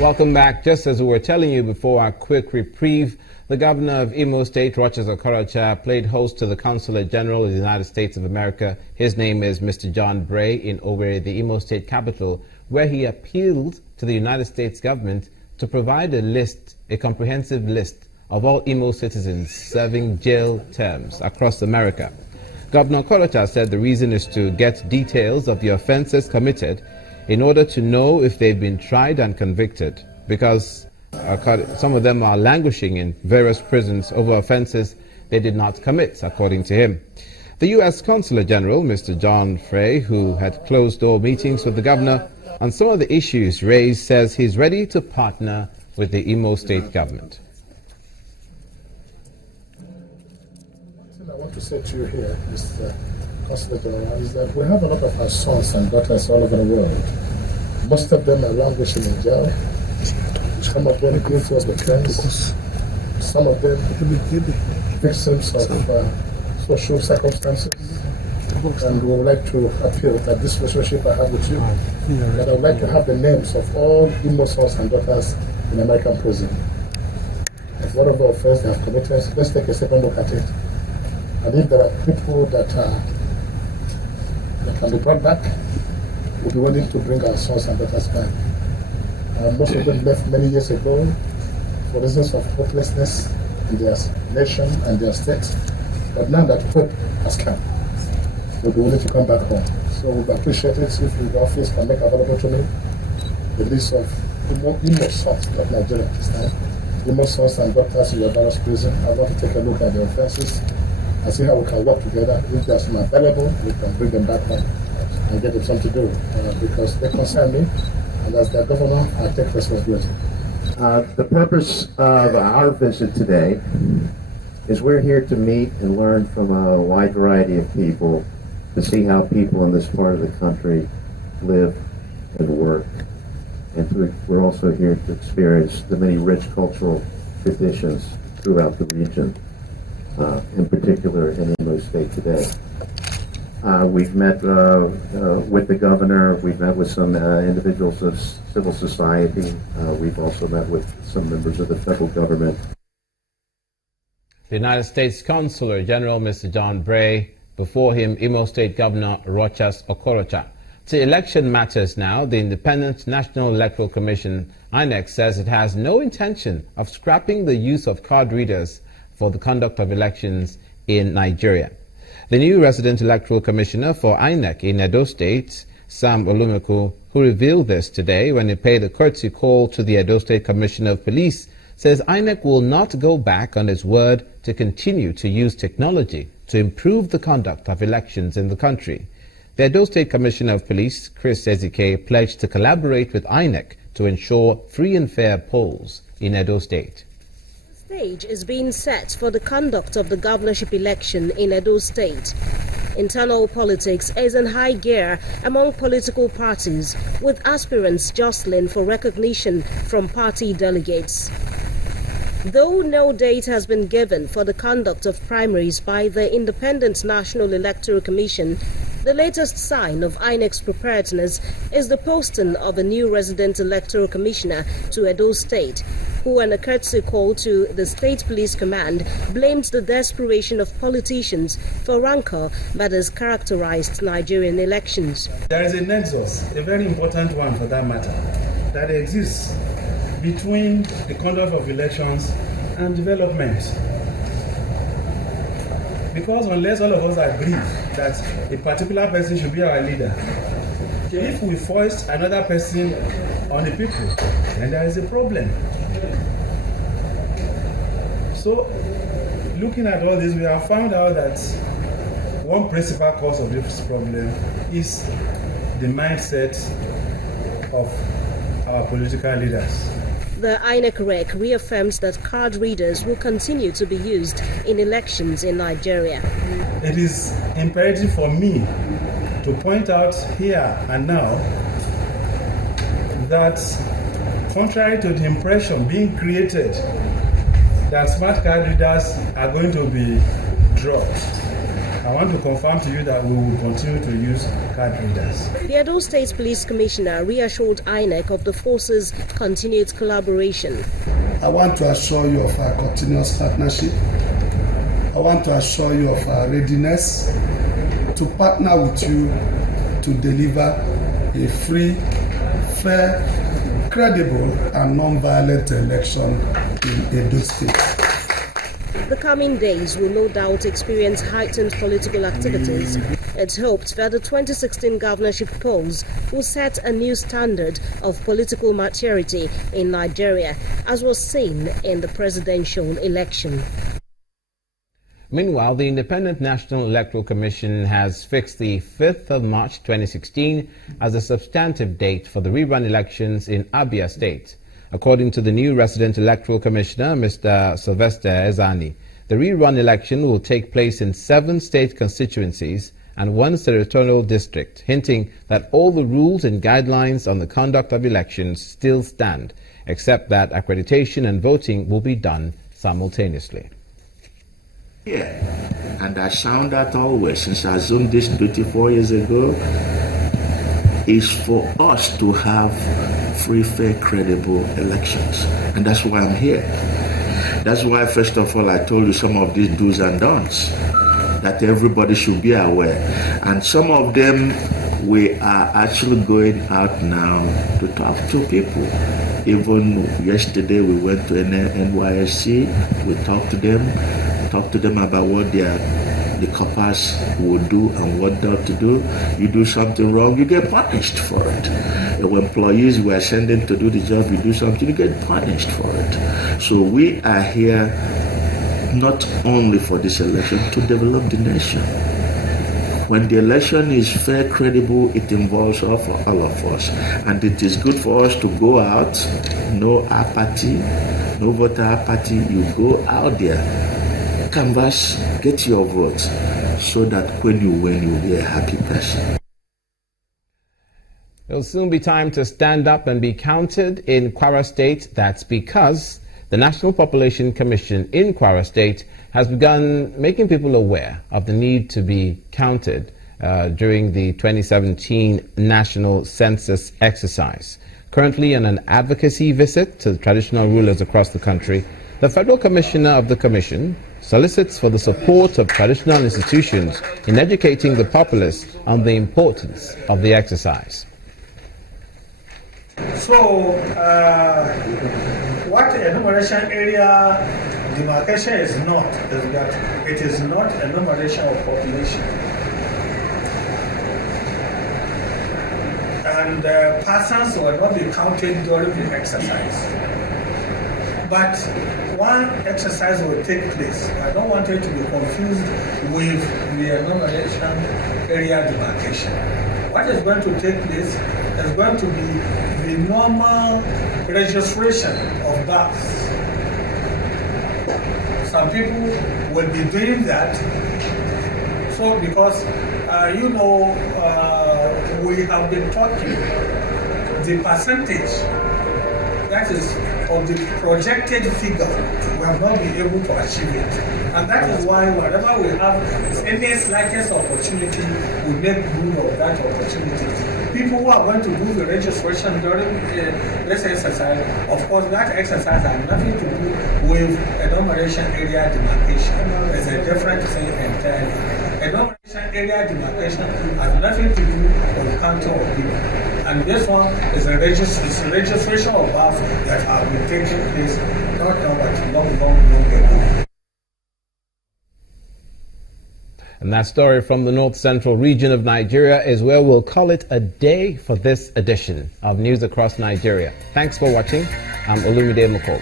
Welcome back. Just as we were telling you before our quick reprieve, the governor of Imo State, Okorocha, played host to the Consular General of the United States of America. His name is Mr. John Bray in Owerri, the Imo State capital, where he appealed to the United States government to provide a comprehensive list of all Imo citizens serving jail terms across America. Governor Okorocha said the reason is to get details of the offenses committed in order to know if they've been tried and convicted, because some of them are languishing in various prisons over offenses they did not commit, according to him. The U.S. Consular General, Mr. John Frey, who had closed-door meetings with the governor on some of the issues raised, says he's ready to partner with the Imo State government. I want to say to you here, Mr. Consular General, is that we have a lot of our sons and daughters all over the world. Most of them are languishing in jail. Some of them going through offense. Some of them victims of social circumstances. And we would like to appeal that this relationship I have with you, that I would like to have the names of all Imo sons and daughters in American prison. If one of the offenses they have committed, let's take a second look at it. And if there are people that can be brought back, we'll be willing to bring our sons and daughters back. Most of them left many years ago for reasons of hopelessness in their nation and their state. But now that hope has come, we'll be willing to come back home. So we'd appreciate it if the office can make available to me the list of Imo sons of Nigeria this time. Imo sons and daughters in your various prison. I want to take a look at the offenses and see how we can work together. If there's some available, we can bring them back home and get them something to do because they concern me, and as their governor, I take responsibility. The purpose of our visit today is we're here to meet and learn from a wide variety of people to see how people in this part of the country live and work. And we're also here to experience the many rich cultural traditions throughout the region. In particular in Imo State today. We've met with the governor, we've met with some individuals of civil society, we've also met with some members of the federal government. The United States Consular General, Mr. John Bray, before him, Imo State Governor Okorocha. To election matters now, the Independent National Electoral Commission, INEC, says it has no intention of scrapping the use of card readers for the conduct of elections in Nigeria. The new resident electoral commissioner for INEC in Edo State, Sam Olumeku, who revealed this today when he paid a courtesy call to the Edo State Commissioner of Police, says INEC will not go back on its word to continue to use technology to improve the conduct of elections in the country. The Edo State Commissioner of Police, Chris Ezike, pledged to collaborate with INEC to ensure free and fair polls in Edo State. The stage is being set for the conduct of the governorship election in Edo State. Internal politics is in high gear among political parties, with aspirants jostling for recognition from party delegates. Though no date has been given for the conduct of primaries by the Independent National Electoral Commission, the latest sign of INEC's preparedness is the posting of a new resident electoral commissioner to Edo State, who, in a courtesy call to the State Police Command, blamed the desperation of politicians for rancor that has characterized Nigerian elections. There is a nexus, a very important one for that matter, that exists between the conduct of elections and development. Because unless all of us agree that a particular person should be our leader, if we foist another person on the people, then there is a problem. So, looking at all this, we have found out that one principal cause of this problem is the mindset of our political leaders. The INEC REC reaffirms that card readers will continue to be used in elections in Nigeria. It is imperative for me to point out here and now that, contrary to the impression being created that smart card readers are going to be dropped, I want to confirm to you that we will continue to use card readers. The Edo State Police Commissioner reassured INEC of the force's continued collaboration. I want to assure you of our continuous partnership. I want to assure you of our readiness to partner with you to deliver a free, fair, credible, and non-violent election in Edo State. The coming days will no doubt experience heightened political activities. It's hoped that the 2016 governorship polls will set a new standard of political maturity in Nigeria, as was seen in the presidential election. Meanwhile, the Independent National Electoral Commission has fixed the 5th of March 2016 as a substantive date for the rerun elections in Abia State. According to the new resident electoral commissioner, Mr. Sylvester Ezani, the rerun election will take place in 7 state constituencies and 1 senatorial district, hinting that all the rules and guidelines on the conduct of elections still stand, except that accreditation and voting will be done simultaneously. Yeah, and I sound that always since I assumed this 24 years ago, is for us to have free, fair, credible elections. And that's why I'm here. That's why, first of all, I told you some of these do's and don'ts that everybody should be aware. And some of them, we are actually going out now to talk to people. Even yesterday, we went to NYSC, we talked to them about what the coppers will do and what not to do. You do something wrong, you get punished for it. When employees were sending to do the job, you do something, you get punished for it. So we are here not only for this election, to develop the nation. When the election is fair, credible, it involves all of us. And it is good for us to go out, no apathy, no voter apathy. You go out there, canvass, get your votes, so that when you win, you'll be a happy person. It'll soon be time to stand up and be counted in Kwara State. That's because the National Population Commission in Kwara State has begun making people aware of the need to be counted during the 2017 National Census exercise. Currently on an advocacy visit to traditional rulers across the country, the Federal Commissioner of the Commission solicits for the support of traditional institutions in educating the populace on the importance of the exercise. So, what enumeration area demarcation is not, is that it is not enumeration of population. And persons will not be counted during the exercise. But one exercise will take place. I don't want it to be confused with the enumeration area demarcation. What is going to take place is going to be the normal registration of births. Some people will be doing that. So because, we have been talking the percentage that is of the projected figure, we have not been able to achieve it. And that is why wherever we have any slightest opportunity, we make use of that opportunity. People who are going to do the registration during this exercise, of course, that exercise has nothing to do with enumeration area demarcation. It's a different thing entirely. Enumeration area demarcation has nothing to do with the counting of people. And this one is a registration of births that have been taking place not now but long ago. And that story from the North Central region of Nigeria is where we'll call it a day for this edition of News Across Nigeria. Thanks for watching. I'm Olumide McCall.